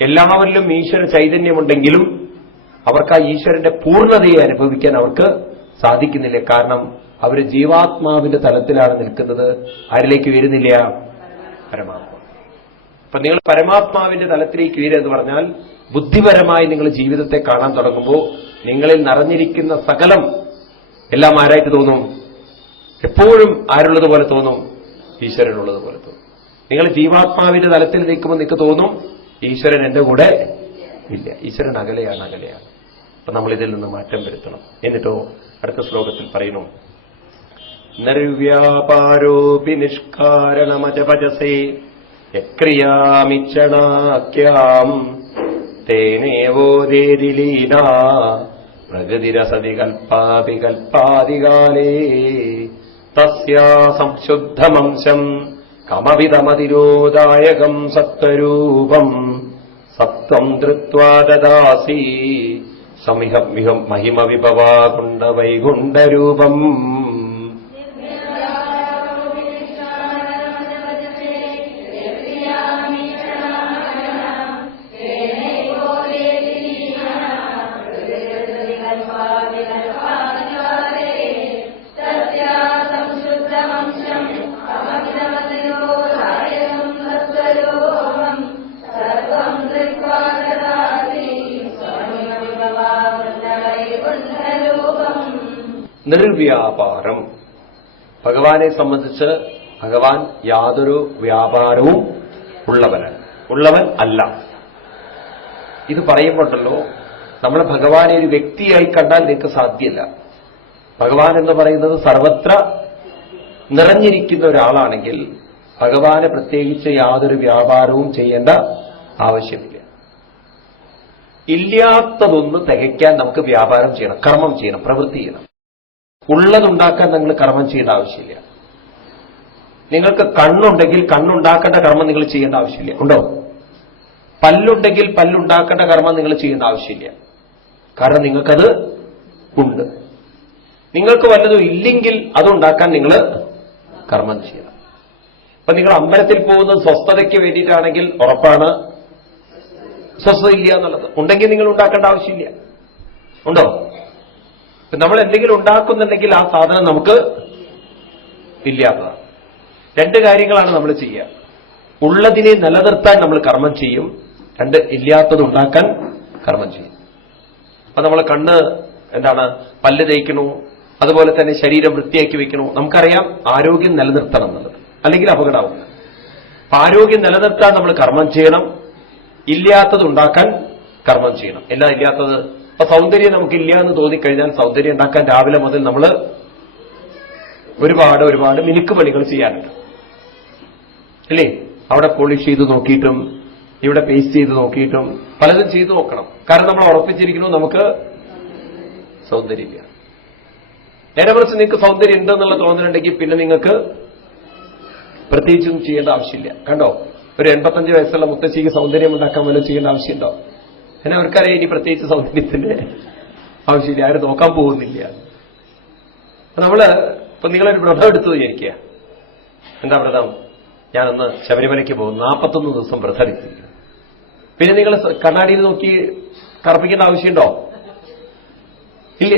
എല്ലാവരിലും ഈശ്വര ചൈതന്യമുണ്ടെങ്കിലും അവർക്ക് ആ ഈശ്വരന്റെ പൂർണതയെ അനുഭവിക്കാൻ അവർക്ക് സാധിക്കുന്നില്ല. കാരണം അവർ ജീവാത്മാവിന്റെ തലത്തിലാണ് നിൽക്കുന്നത്. ആരിലേക്ക് വരുന്നില്ല? പരമാത്മാവ്. അപ്പൊ നിങ്ങൾ പരമാത്മാവിന്റെ തലത്തിലേക്ക് വരിക എന്ന് പറഞ്ഞാൽ ബുദ്ധിപരമായി നിങ്ങൾ ജീവിതത്തെ കാണാൻ തുടങ്ങുമ്പോൾ നിങ്ങളിൽ നിറഞ്ഞിരിക്കുന്ന സകലം എല്ലാം ആരായിട്ട് തോന്നും? എപ്പോഴും ആരുള്ളതുപോലെ തോന്നും? ഈശ്വരനുള്ളത് പോലെ തോന്നും. നിങ്ങൾ ജീവാത്മാവിന്റെ തലത്തിൽ നിൽക്കുമ്പോൾ നിങ്ങൾക്ക് തോന്നും ഈശ്വരൻ എന്റെ കൂടെ ഇല്ല. ഈശ്വരൻ അകലെയാണ് അകലെയാണ്. അപ്പൊ നമ്മൾ ഇതിൽ നിന്ന് മാറ്റം വരുത്തണം. എന്നിട്ടോ അടുത്ത ശ്ലോകത്തിൽ പറയുന്നു. നിർവ്യാപാരോപി നിഷ്കാരണമജപജസേ യക്രിയാമിച്ചണാഖ്യാം തേനേവോദേതി ലീല പ്രകൃതിരസതി കൽപ്പാപി കൽപ്പാതികാലേ തസ്യാ സംശുദ്ധമംശം കമവിതമതിരോദായകം സത്വരൂപം. സത്വം ധൃത്വാ സമിഹ മിഹം മഹിമ വിഭവാകുണ്ട വൈകുണ്ഠരൂപം നിർവ്യാപാരം. ഭഗവാനെ സംബന്ധിച്ച് ഭഗവാൻ യാതൊരു വ്യാപാരവും ഉള്ളവന് ഉള്ളവൻ അല്ല. ഇത് പറയുമ്പോണ്ടല്ലോ നമ്മൾ ഭഗവാനെ ഒരു വ്യക്തിയായി കണ്ടാൽ നിങ്ങൾക്ക് സാധ്യമല്ല ഭഗവാൻ എന്ന് പറയുന്നത് സർവത്ര നിറഞ്ഞിരിക്കുന്ന ഒരാളാണെങ്കിൽ ഭഗവാന് പ്രത്യേകിച്ച് യാതൊരു വ്യാപാരവും ചെയ്യേണ്ട ആവശ്യമില്ല. ഇല്ലാത്തതൊന്ന് തികയ്ക്കാൻ നമുക്ക് വ്യാപാരം ചെയ്യണം കർമ്മം ചെയ്യണം പ്രവൃത്തി ചെയ്യണം. ഉള്ളതുണ്ടാക്കാൻ നിങ്ങൾ കർമ്മം ചെയ്യേണ്ട ആവശ്യമില്ല. നിങ്ങൾക്ക് കണ്ണുണ്ടെങ്കിൽ കണ്ണുണ്ടാക്കേണ്ട കർമ്മം നിങ്ങൾ ചെയ്യേണ്ട ആവശ്യമില്ല. ഉണ്ടോ? പല്ലുണ്ടെങ്കിൽ പല്ലുണ്ടാക്കേണ്ട കർമ്മം നിങ്ങൾ ചെയ്യേണ്ട ആവശ്യമില്ല. കാരണം നിങ്ങൾക്കത് ഉണ്ട്. നിങ്ങൾക്ക് വല്ലതും ഇല്ലെങ്കിൽ അതുണ്ടാക്കാൻ നിങ്ങൾ കർമ്മം ചെയ്യണം. ഇപ്പൊ നിങ്ങൾ അമ്പലത്തിൽ പോകുന്നത് സ്വസ്ഥതയ്ക്ക് വേണ്ടിയിട്ടാണെങ്കിൽ ഉറപ്പാണ്. സ്വസ്ഥത ഇല്ല എന്നുള്ളത്. ഉണ്ടെങ്കിൽ നിങ്ങൾ ഉണ്ടാക്കേണ്ട ആവശ്യമില്ല. ഉണ്ടോ? നമ്മൾ എന്തെങ്കിലും ഉണ്ടാക്കുന്നുണ്ടെങ്കിൽ ആ സാധനം നമുക്ക് ഇല്ലാത്തതാണ്. രണ്ട് കാര്യങ്ങളാണ് നമ്മൾ ചെയ്യുക. ഉള്ളതിനെ നിലനിർത്താൻ നമ്മൾ കർമ്മം ചെയ്യും. രണ്ട് ഇല്ലാത്തത് ഉണ്ടാക്കാൻ കർമ്മം ചെയ്യും. അപ്പൊ നമ്മൾ കണ്ണ് എന്താണ്? പല്ല് തേക്കണു അതുപോലെ തന്നെ ശരീരം വൃത്തിയാക്കി വെക്കണു നമുക്കറിയാം ആരോഗ്യം നിലനിർത്തണം എന്നുള്ളത്. അല്ലെങ്കിൽ അപകടമാവും അപ്പൊ ആരോഗ്യം നിലനിർത്താൻ നമ്മൾ കർമ്മം ചെയ്യണം. ഇല്ലാത്തത് ഉണ്ടാക്കാൻ കർമ്മം ചെയ്യണം. എല്ലാം ഇല്ലാത്തത് അപ്പൊ സൗന്ദര്യം നമുക്കില്ല എന്ന് തോന്നിക്കഴിഞ്ഞാൽ സൗന്ദര്യം ഉണ്ടാക്കാൻ രാവിലെ മുതൽ നമ്മൾ ഒരുപാട് ഒരുപാട് മിനുക്ക് പണികൾ ചെയ്യാനുണ്ട് അല്ലേ? അവിടെ പോളിഷ് ചെയ്ത് നോക്കിയിട്ടും ഇവിടെ പേസ്റ്റ് ചെയ്ത് നോക്കിയിട്ടും പലതും ചെയ്തു നോക്കണം. കാരണം നമ്മൾ ഉറപ്പിച്ചിരിക്കുന്നു നമുക്ക് സൗന്ദര്യമില്ല. നേരെ മറിച്ച് നിങ്ങൾക്ക് സൗന്ദര്യം ഉണ്ടെന്നുള്ള തോന്നലുണ്ടെങ്കിൽ പിന്നെ നിങ്ങൾക്ക് പ്രത്യേകിച്ചൊന്നും ചെയ്യേണ്ട ആവശ്യമില്ല. കണ്ടോ? ഒരു എൺപത്തഞ്ച് വയസ്സുള്ള മുത്തശ്ശിക്ക് സൗന്ദര്യം ഉണ്ടാക്കാൻ വല്ലതും ചെയ്യേണ്ട ആവശ്യമുണ്ടോ? എന്നെ അവർക്കറിയാം ഇനി പ്രത്യേകിച്ച് സൗന്ദര്യത്തിന്റെ ആവശ്യമില്ല. ആരും നോക്കാൻ പോകുന്നില്ല. നമ്മൾ ഇപ്പൊ നിങ്ങളൊരു വ്രതം എടുത്തു വിചാരിക്കുക. എന്താ വ്രതം? ഞാനൊന്ന് ശബരിമലയ്ക്ക് പോകും നാൽപ്പത്തൊന്ന് ദിവസം വ്രതം എടുത്തിരിക്കുന്നു. പിന്നെ നിങ്ങൾ കണ്ണാടിയിൽ നോക്കി കറുപ്പിക്കേണ്ട ആവശ്യമുണ്ടോ? ഇല്ല.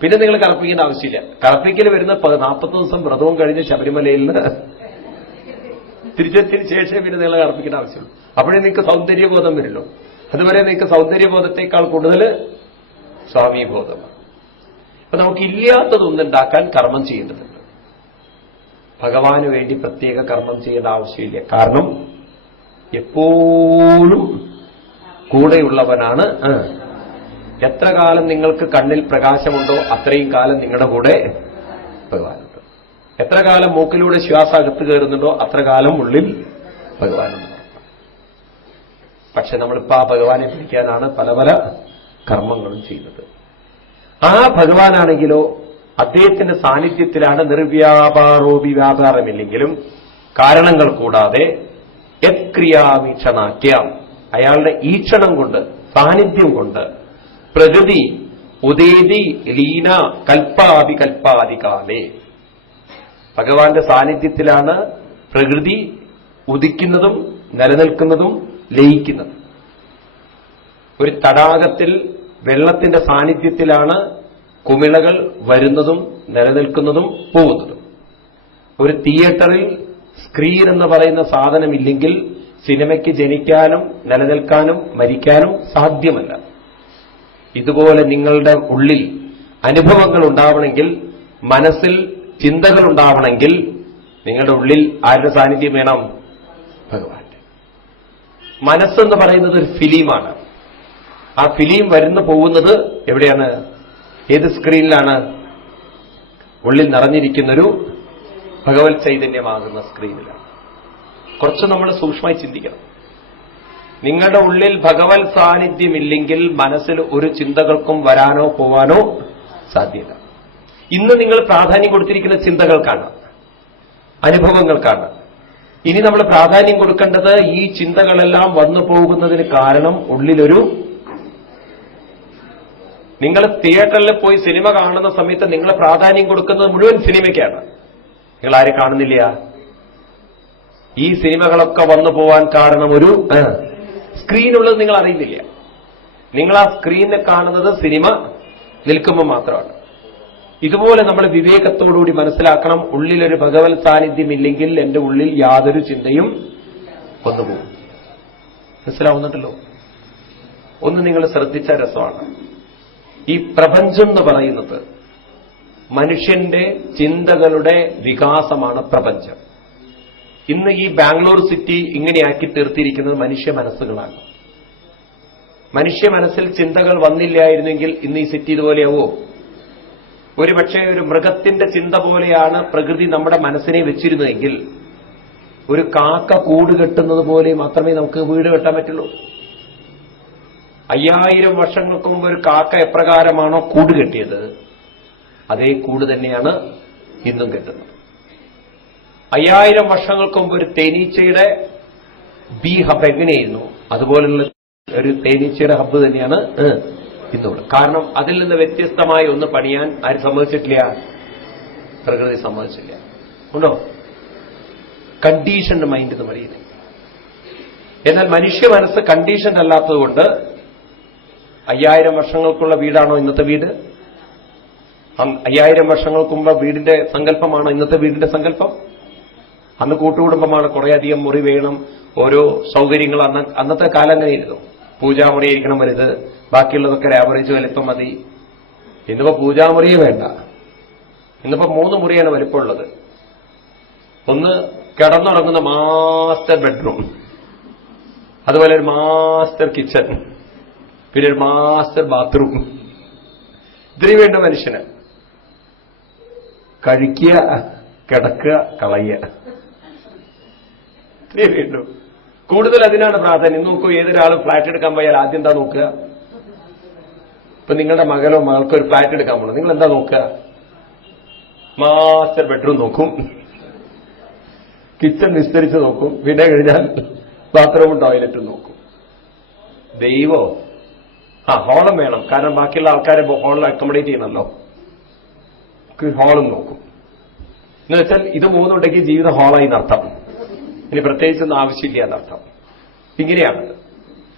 പിന്നെ നിങ്ങൾ കറുപ്പിക്കേണ്ട ആവശ്യമില്ല. കറുപ്പിക്കൽ വരുന്ന നാൽപ്പത്തൊന്ന് ദിവസം വ്രതവും കഴിഞ്ഞ് ശബരിമലയിൽ നിന്ന് തിരിച്ചെത്തിയതിനു ശേഷം പിന്നെ നിങ്ങൾ കറുപ്പിക്കേണ്ട ആവശ്യമുള്ളൂ. അപ്പോഴേ നിങ്ങൾക്ക് സൗന്ദര്യബോധം വരില്ലോ അതുവരെ നിങ്ങൾക്ക് സൗന്ദര്യബോധത്തെക്കാൾ കൂടുതൽ സ്വാമീബോധമാണ് അപ്പൊ നമുക്ക് ഇല്ലാത്തതൊന്നുണ്ടാക്കാൻ കർമ്മം ചെയ്യേണ്ടതുണ്ട്. ഭഗവാന് വേണ്ടി പ്രത്യേക കർമ്മം ചെയ്യേണ്ട ആവശ്യമില്ല. കാരണം എപ്പോഴും കൂടെയുള്ളവനാണ്. എത്ര കാലം നിങ്ങൾക്ക് കണ്ണിൽ പ്രകാശമുണ്ടോ അത്രയും കാലം നിങ്ങളുടെ കൂടെ ഭഗവാനുണ്ട്. എത്ര കാലം മൂക്കിലൂടെ ശ്വാസം അകത്ത് കയറുന്നുണ്ടോ അത്ര കാലം ഉള്ളിൽ ഭഗവാനുണ്ട്. പക്ഷെ നമ്മളിപ്പോ ആ ഭഗവാനെ പിടിക്കാനാണ് പല പല കർമ്മങ്ങളും ചെയ്യുന്നത്. ആ ഭഗവാനാണെങ്കിലോ അദ്ദേഹത്തിന്റെ സാന്നിധ്യത്തിലാണ് നിർവ്യാപാരോപി വ്യാപാരമില്ലെങ്കിലും കാരണങ്ങൾ കൂടാതെ യത്ക്രിയാവീക്ഷണാക്യാം അയാളുടെ ഈക്ഷണം കൊണ്ട് സാന്നിധ്യം കൊണ്ട് പ്രകൃതി ഉദേതി ലീന കൽപ്പാതി കൽപ്പാതികാലേ ഭഗവാന്റെ സാന്നിധ്യത്തിലാണ് പ്രകൃതി ഉദിക്കുന്നതും നിലനിൽക്കുന്നതും ലയിക്കുന്നത്. ഒരു തടാകത്തിൽ വെള്ളത്തിന്റെ സാന്നിധ്യത്തിലാണ് കുമിളകൾ വരുന്നതും നിലനിൽക്കുന്നതും പോകുന്നതും. ഒരു തിയേറ്ററിൽ സ്ക്രീൻ എന്ന് പറയുന്ന സാധനമില്ലെങ്കിൽ സിനിമയ്ക്ക് ജനിക്കാനും നിലനിൽക്കാനും മരിക്കാനും സാധ്യമല്ല. ഇതുപോലെ നിങ്ങളുടെ ഉള്ളിൽ അനുഭവങ്ങൾ ഉണ്ടാവണമെങ്കിൽ മനസ്സിൽ ചിന്തകൾ ഉണ്ടാവണമെങ്കിൽ നിങ്ങളുടെ ഉള്ളിൽ ആരുടെ സാന്നിധ്യം വേണം? ഭഗവാന്റെ മനസ്സെന്ന് പറയുന്നത് ഒരു ഫിലിമാണ്. ആ ഫിലിം വരുന്നു പോകുന്നത് എവിടെയാണ്? ഏത് സ്ക്രീനിലാണ്? ഉള്ളിൽ നിറഞ്ഞിരിക്കുന്നൊരു ഭഗവത് ചൈതന്യമാകുന്ന സ്ക്രീനിലാണ്. കുറച്ച് നമ്മൾ സൂക്ഷ്മമായി ചിന്തിക്കണം. നിങ്ങളുടെ ഉള്ളിൽ ഭഗവത് സാന്നിധ്യമില്ലെങ്കിൽ മനസ്സിൽ ഒരു ചിന്തകൾക്കും വരാനോ പോവാനോ സാധ്യത ഇന്ന് നിങ്ങൾ പ്രാധാന്യം കൊടുത്തിരിക്കുന്ന ചിന്തകൾക്കാണ് അനുഭവങ്ങൾക്കാണ് ഇനി നമ്മൾ പ്രാധാന്യം കൊടുക്കേണ്ടത് ഈ ചിന്തകളെല്ലാം വന്നു പോകുന്നതിന് കാരണം ഉള്ളിലൊരു നിങ്ങൾ തിയേറ്ററിൽ പോയി സിനിമ കാണുന്ന സമയത്ത് നിങ്ങൾ പ്രാധാന്യം കൊടുക്കുന്നത് മുഴുവൻ സിനിമയ്ക്കാണ്. നിങ്ങൾ ആരും കാണുന്നില്ല? ഈ സിനിമകളൊക്കെ വന്നു പോവാൻ കാരണം ഒരു സ്ക്രീനുള്ളത് നിങ്ങൾ അറിയുന്നില്ല. നിങ്ങൾ ആ സ്ക്രീനിൽ കാണുന്നത് സിനിമ നിൽക്കുമ്പോൾ മാത്രമാണ്. ഇതുപോലെ നമ്മൾ വിവേകത്തോടുകൂടി മനസ്സിലാക്കണം ഉള്ളിലൊരു ഭഗവത് സാന്നിധ്യം ഇല്ലെങ്കിൽ എന്റെ ഉള്ളിൽ യാതൊരു ചിന്തയും വന്നുപോകും മനസ്സിലാവുന്നുണ്ടല്ലോ? ഒന്ന് നിങ്ങൾ ശ്രദ്ധിച്ച രസമാണ്. ഈ പ്രപഞ്ചം എന്ന് പറയുന്നത് മനുഷ്യന്റെ ചിന്തകളുടെ വികാസമാണ് പ്രപഞ്ചം. ഇന്ന് ഈ ബാംഗ്ലൂർ സിറ്റി ഇങ്ങനെയാക്കി തീർത്തിരിക്കുന്നത് മനുഷ്യ മനസ്സുകളാണ്. മനുഷ്യ മനസ്സിൽ ചിന്തകൾ വന്നില്ലായിരുന്നെങ്കിൽ ഇന്ന് ഈ സിറ്റി ഇതുപോലെയാവോ? ഒരുപക്ഷെ ഒരു മൃഗത്തിന്റെ ചിന്ത പോലെയാണ് പ്രകൃതി നമ്മുടെ മനസ്സിനെ വെച്ചിരുന്നതെങ്കിൽ ഒരു കാക്ക കൂട് കെട്ടുന്നത് പോലെ മാത്രമേ നമുക്ക് വീട് കെട്ടാൻ പറ്റുള്ളൂ. അയ്യായിരം വർഷങ്ങൾക്ക് മുമ്പ് ഒരു കാക്ക എപ്രകാരമാണോ കൂട് കെട്ടിയത്? അതേ കൂട് തന്നെയാണ് ഇന്നും കെട്ടുന്നത്. അയ്യായിരം വർഷങ്ങൾക്ക് മുമ്പ് ഒരു തേനീച്ചയുടെ ബി ഹബ് എങ്ങനെയായിരുന്നു അതുപോലുള്ള ഒരു തേനീച്ചയുടെ ഹബ്ബ് തന്നെയാണ് ഏഹ്, കാരണം അതിൽ നിന്ന് വ്യത്യസ്തമായി ഒന്ന് പണിയാൻ ആര് സമ്മതിച്ചിട്ടില്ല? പ്രകൃതി സമ്മതിച്ചില്ല. ഉണ്ടോ? കണ്ടീഷൻഡ് മൈൻഡ് എന്ന് പറയുന്നത്. എന്നാൽ മനുഷ്യ മനസ്സ് കണ്ടീഷൻ അല്ലാത്തതുകൊണ്ട് അയ്യായിരം വർഷങ്ങൾക്കുള്ള വീടാണോ ഇന്നത്തെ വീട്? അയ്യായിരം വർഷങ്ങൾക്ക് മുമ്പ് വീടിന്റെ സങ്കല്പമാണോ ഇന്നത്തെ വീടിന്റെ സങ്കല്പം? അന്ന് കൂട്ടുകുടുംബമാണ് കുറേയധികം മുറി വേണം ഓരോ സൗകര്യങ്ങൾ അന്ന് അന്നത്തെ കാലം അങ്ങനെയായിരുന്നു പൂജാമുറി ഇരിക്കണം വലുത് ബാക്കിയുള്ളതൊക്കെ ഒരു ആവറേജ് വലിപ്പം മതി. ഇന്നിപ്പോ പൂജാമുറിയേ വേണ്ട. ഇന്നിപ്പോ മൂന്ന് മുറിയാണ് വലിപ്പമുള്ളത്. ഒന്ന് കിടന്നുറങ്ങുന്ന മാസ്റ്റർ ബെഡ്റൂം അതുപോലെ ഒരു മാസ്റ്റർ കിച്ചൺ പിന്നെ ഒരു മാസ്റ്റർ ബാത്റൂം ഇത്രയും വേണ്ട മനുഷ്യന് കഴിക്കുക കിടക്കുക കളയുക. ഇത്രയും വേണ്ടു. കൂടുതൽ അതിനാണ് പ്രാധാന്യം. നോക്കൂ ഏതൊരാളും ഫ്ലാറ്റ് എടുക്കാൻ പോയാൽ ആദ്യം എന്താ നോക്കുക? ഇപ്പൊ നിങ്ങളുടെ മകനോ മകൾക്കോ ഒരു ഫ്ലാറ്റ് എടുക്കാൻ പോകണം നിങ്ങൾ എന്താ നോക്കുക? മാസ്റ്റർ ബെഡ്റൂം നോക്കും. കിച്ചൺ വിസ്തരിച്ച് നോക്കും. പിന്നെ കഴിഞ്ഞാൽ ബാത്റൂമും ടോയ്ലറ്റും നോക്കും. ദൈവോ. ആ ഹോളും വേണം. കാരണം ബാക്കിയുള്ള ആൾക്കാരെ ഹോളിൽ അക്കോമഡേറ്റ് ചെയ്യണമല്ലോ. ഹോളും നോക്കും. എന്ന് വെച്ചാൽ ഇത് മൂന്നുണ്ടെങ്കിൽ ജീവിത ഹോളായി നടത്താം. ഇനി പ്രത്യേകിച്ചൊന്നും ആവശ്യമില്ല എന്നർത്ഥം. ഇങ്ങനെയാണ്.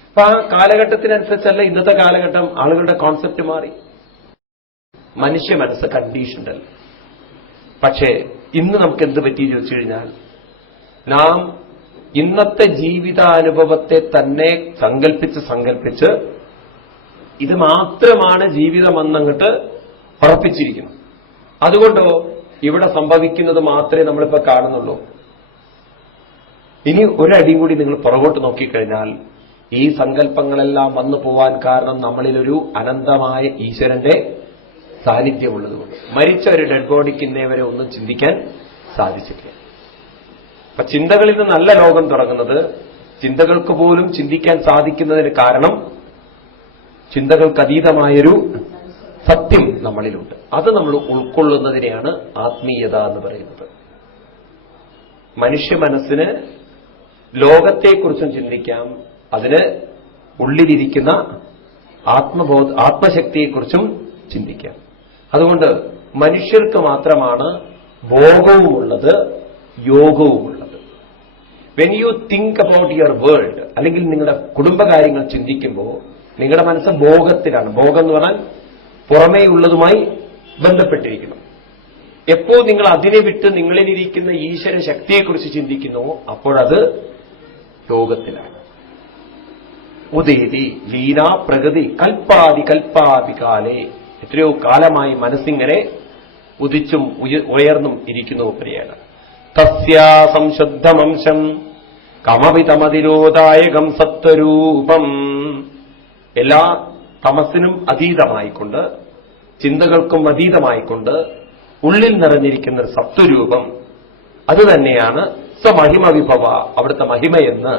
അപ്പൊ ആ കാലഘട്ടത്തിനനുസരിച്ചല്ല ഇന്നത്തെ കാലഘട്ടം ആളുകളുടെ കോൺസെപ്റ്റ് മാറി. മനുഷ്യ മനസ്സ് അല്ല. പക്ഷേ ഇന്ന് നമുക്ക് എന്ത് പറ്റി ചോദിച്ചു കഴിഞ്ഞാൽ നാം ഇന്നത്തെ ജീവിതാനുഭവത്തെ തന്നെ സങ്കല്പിച്ച് സങ്കല്പിച്ച് ഇത് മാത്രമാണ് ജീവിതമെന്നങ്ങട്ട് ഉറപ്പിച്ചിരിക്കുന്നു. അതുകൊണ്ടോ ഇവിടെ സംഭവിക്കുന്നത് മാത്രമേ നമ്മളിപ്പോ കാണുന്നുള്ളൂ. ഇനി ഒരടിയും കൂടി നിങ്ങൾ പുറകോട്ട് നോക്കിക്കഴിഞ്ഞാൽ ഈ സങ്കല്പങ്ങളെല്ലാം വന്നു പോവാൻ കാരണം നമ്മളിലൊരു അനന്തമായ ഈശ്വരന്റെ സാന്നിധ്യമുള്ളതുകൊണ്ട്. മരിച്ച ഒരു ഡെഡ് ബോഡിക്ക് ഇന്നേ ഒന്നും ചിന്തിക്കാൻ സാധിച്ചിട്ടില്ല. അപ്പൊ ചിന്തകളിൽ നല്ല ലോകം തുടങ്ങുന്നത് ചിന്തകൾക്ക് പോലും ചിന്തിക്കാൻ സാധിക്കുന്നതിന് കാരണം ചിന്തകൾക്ക് അതീതമായൊരു സത്യം നമ്മളിലുണ്ട്. അത് നമ്മൾ ഉൾക്കൊള്ളുന്നതിനെയാണ് ആത്മീയത എന്ന് പറയുന്നത്. മനുഷ്യ മനസ്സിന് ലോകത്തെക്കുറിച്ചും ചിന്തിക്കാം. അതിന് ഉള്ളിലിരിക്കുന്ന ആത്മബോധ ആത്മശക്തിയെക്കുറിച്ചും ചിന്തിക്കാം. അതുകൊണ്ട് മനുഷ്യർക്ക് മാത്രമാണ് ഭോഗവുമുള്ളത് യോഗവുമുള്ളത്. When you think about your world അല്ലെങ്കിൽ നിങ്ങളുടെ കുടുംബകാര്യങ്ങൾ ചിന്തിക്കുമ്പോൾ നിങ്ങളുടെ മനസ്സ് ഭോഗത്തിലാണ് ഭോഗം എന്ന് പറഞ്ഞാൽ പുറമേയുള്ളതുമായി ബന്ധപ്പെട്ടിരിക്കണം എപ്പോ നിങ്ങൾ അതിനെ വിട്ട് നിങ്ങളിലിരിക്കുന്ന ഈശ്വര ശക്തിയെക്കുറിച്ച് ചിന്തിക്കുന്നുവോ അപ്പോഴത് യോഗത്തിലാണ് ഉദേതി ലീന പ്രഗതി കൽപ്പാതി കാലേ എത്രയോ കാലമായി മനസ്സിങ്ങനെ ഉദിച്ചും ഉയർന്നും ഇരിക്കുന്നു പ്രിയാണ് തസ്യാ സംശുദ്ധമംശം കമവിതമതിരോധായകം സത്വരൂപം. എല്ലാ തമസിനും അതീതമായിക്കൊണ്ട് ചിന്തകൾക്കും അതീതമായിക്കൊണ്ട് ഉള്ളിൽ നിറഞ്ഞിരിക്കുന്ന ഒരു സത്വരൂപം. അത് തന്നെയാണ് സ്വമഹിമ വിഭവ അവിടുത്തെ മഹിമയെന്ന്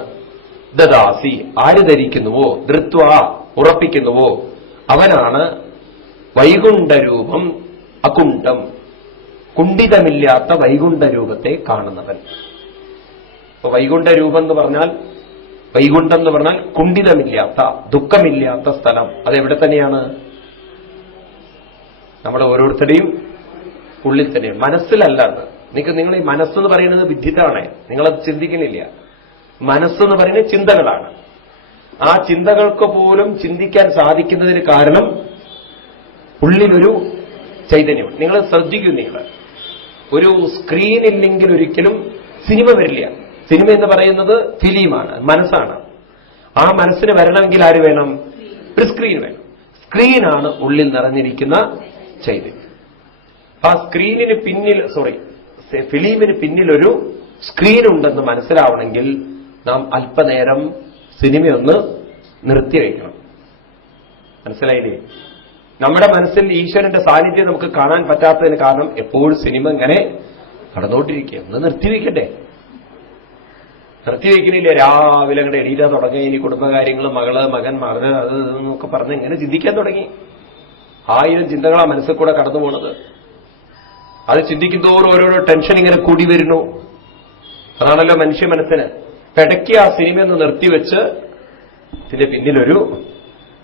ദദാസി ആര് ധരിക്കുന്നുവോ ധൃത്വ ഉറപ്പിക്കുന്നുവോ അവനാണ് വൈകുണ്ഠരൂപം അകുണ്ഠം. കുണ്ഠിതമില്ലാത്ത വൈകുണ്ഠരൂപത്തെ കാണുന്നവൻ. അപ്പൊ വൈകുണ്ഠരൂപം എന്ന് പറഞ്ഞാൽ വൈകുണ്ഠം എന്ന് പറഞ്ഞാൽ കുണ്ഠിതമില്ലാത്ത ദുഃഖമില്ലാത്ത സ്ഥലം. അതെവിടെ തന്നെയാണ്? നമ്മുടെ ഓരോരുത്തരുടെയും ഉള്ളിൽ തന്നെയാണ്. മനസ്സിലല്ല അത്. നിങ്ങൾക്ക് നിങ്ങൾ ഈ മനസ്സെന്ന് പറയുന്നത് വിദ്യുത്താണ് നിങ്ങളത് ചിന്തിക്കുന്നില്ല. മനസ്സെന്ന് പറയുന്നത് ചിന്തകളാണ്. ആ ചിന്തകൾക്ക് പോലും ചിന്തിക്കാൻ സാധിക്കുന്നതിന് കാരണം ഉള്ളിലൊരു ചൈതന്യം നിങ്ങൾ ശ്രദ്ധിക്കും നിങ്ങൾ. ഒരു സ്ക്രീനില്ലെങ്കിൽ ഒരിക്കലും സിനിമ വരില്ല. സിനിമ എന്ന് പറയുന്നത് ഫിലിമാണ് മനസ്സാണ്. ആ മനസ്സിന് വരണമെങ്കിൽ ആര് വേണം? ഒരു സ്ക്രീൻ വേണം. സ്ക്രീനാണ് ഉള്ളിൽ നിറഞ്ഞിരിക്കുന്ന ചൈതന്യം. ആ സ്ക്രീനിന് പിന്നിൽ സോറി ഫിലിമിന് പിന്നിലൊരു സ്ക്രീൻ ഉണ്ടെന്ന് മനസ്സിലാവണമെങ്കിൽ നാം അല്പനേരം സിനിമയൊന്ന് നിർത്തിവെക്കണം മനസ്സിലായില്ലേ? നമ്മുടെ മനസ്സിൽ ഈശ്വരന്റെ സാന്നിധ്യം നമുക്ക് കാണാൻ പറ്റാത്തതിന് കാരണം എപ്പോഴും സിനിമ ഇങ്ങനെ നടന്നുകൊണ്ടിരിക്കുക. ഒന്ന് നിർത്തിവെക്കട്ടെ നിർത്തിവെക്കണില്ല രാവിലെ അങ്ങടെ എണീറ്റാൻ തുടങ്ങി ഇനി കുടുംബകാര്യങ്ങൾ മകൾ മകൻ മകൾ അത് എന്നൊക്കെ പറഞ്ഞ് ഇങ്ങനെ ചിന്തിക്കാൻ തുടങ്ങി. ആയിരം ചിന്തകളാ മനസ്സിൽ കൂടെ കടന്നു പോണത് അത് ചിന്തിക്കുന്തോറും ഓരോരോ ടെൻഷൻ ഇങ്ങനെ കൂടി വരുന്നു. അതാണല്ലോ മനുഷ്യ മനസ്സിന്. ഇടയ്ക്ക് ആ സിനിമ ഒന്ന് നിർത്തിവെച്ച് ഇതിന്റെ പിന്നിലൊരു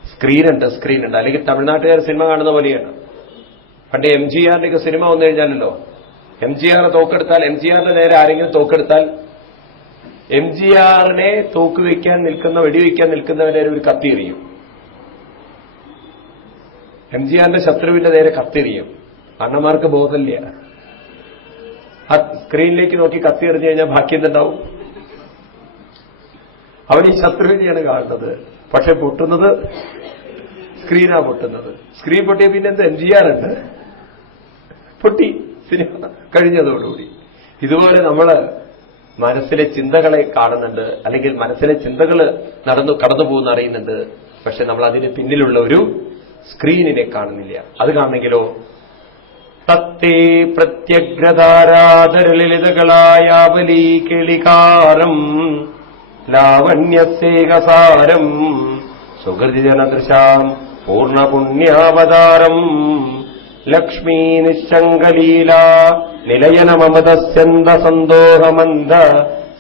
സ്ക്രീൻ ഉണ്ട് അല്ലെങ്കിൽ തമിഴ്നാട്ടുകാർ സിനിമ കാണുന്ന പോലെയാണ്. പണ്ട് എം ജി ആറിന്റെയൊക്കെ സിനിമ വന്നു കഴിഞ്ഞാലല്ലോ. എം ജി ആറിനെ തോക്കെടുത്താൽ എം ജി ആറിന്റെ നേരെ ആരെങ്കിലും തോക്കെടുത്താൽ എം ജി ആറിനെ തോക്കുവയ്ക്കാൻ നിൽക്കുന്ന വെടിവെക്കാൻ നിൽക്കുന്നവരെ ഒരു കത്തിയെറിയും എം ജി ആറിന്റെ ശത്രുവിന്റെ നേരെ കത്തെറിയും അണ്ണന്മാർക്ക് ബോധമില്ല. സ്ക്രീനിലേക്ക് നോക്കി കത്തി എറിഞ്ഞു കഴിഞ്ഞാൽ ബാക്കി എന്തുണ്ടാവും? അവൻ ഈ ശത്രുവിനെയാണ് കാണുന്നത്. പക്ഷെ പൊട്ടുന്നത് സ്ക്രീനാ പൊട്ടുന്നത്. സ്ക്രീൻ പൊട്ടിയ പിന്നെ എന്ത്? എം ജി ഉണ്ട്. പൊട്ടി. സിനിമ കഴിഞ്ഞതോടുകൂടി. ഇതുപോലെ നമ്മൾ മനസ്സിലെ ചിന്തകളെ കാണുന്നുണ്ട്. അല്ലെങ്കിൽ മനസ്സിലെ ചിന്തകൾ നടന്നു കടന്നു പോകുന്ന അറിയുന്നുണ്ട്. പക്ഷെ നമ്മൾ അതിന് പിന്നിലുള്ള ഒരു സ്ക്രീനിനെ കാണുന്നില്ല. അത് കാണണമെങ്കിലോ തത്തേ പ്രത്യഗ്രതാരാധരലളിതകളായാവലീ കേളികാരം ലാവണ്യസേകസാരം സുഹൃതിജനദൃശാം പൂർണപുണ്യാവതാരം ലക്ഷ്മീ നിശങ്കലീല നിലയനമമതസ്യന്ത സന്തോഹമന്ദ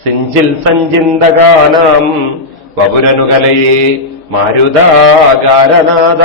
സിഞ്ചിൽ സഞ്ചിന്തഗാനാം വപുരനുകലയേ മാരുതാകാരനാദ